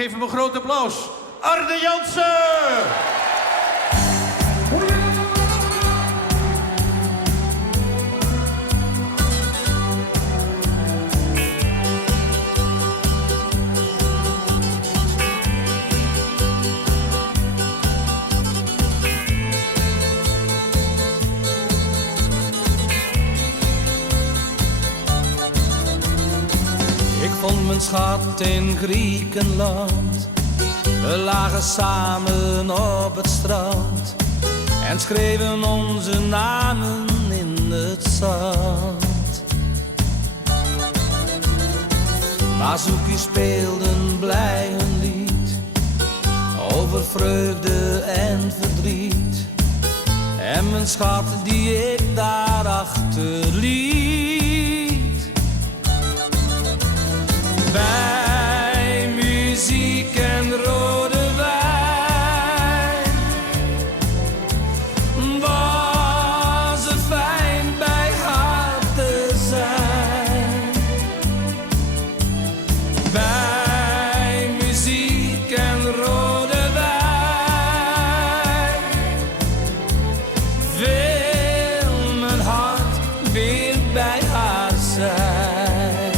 Geef hem een groot applaus. Arne Jansen! Ik vond mijn schat in Griekenland. We lagen samen op het strand en schreven onze namen in het zand. Mazoeki speelden blij een lied over vreugde en verdriet. En mijn schat die ik daarachter liet. Bij muziek en rode wijn was het fijn bij haar te zijn. Bij muziek en rode wijn wil mijn hart weer bij haar zijn.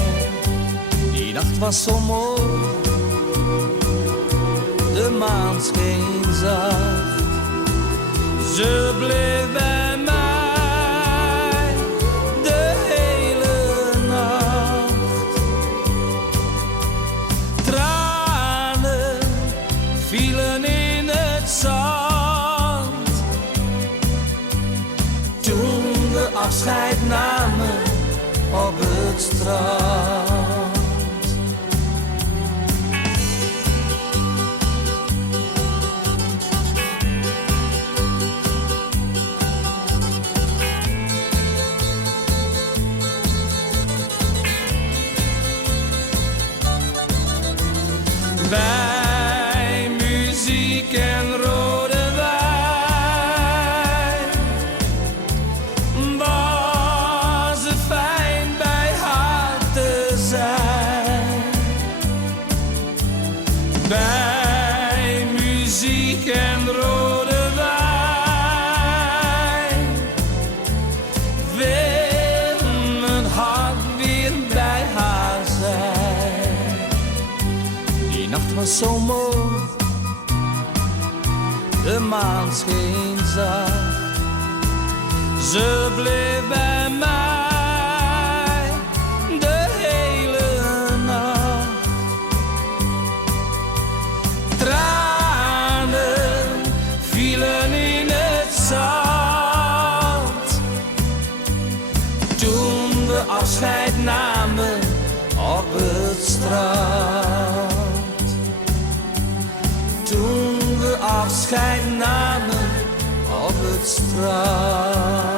Die nacht was zo mooi, de maan scheen zacht. Ze bleef bij mij de hele nacht. Tranen vielen in het zand toen we afscheid namen op het strand. Bij muziek en rode wijn was het fijn bij haar te zijn. Bij muziek en rode wijn wil mijn hart weer bij haar zijn. Die nacht was zo mooi, de maan scheen zacht. Ze bleef bij mij de hele nacht. Tranen vielen in het zand toen we afscheid namen op het strand. Toen we afscheid namen op het strand.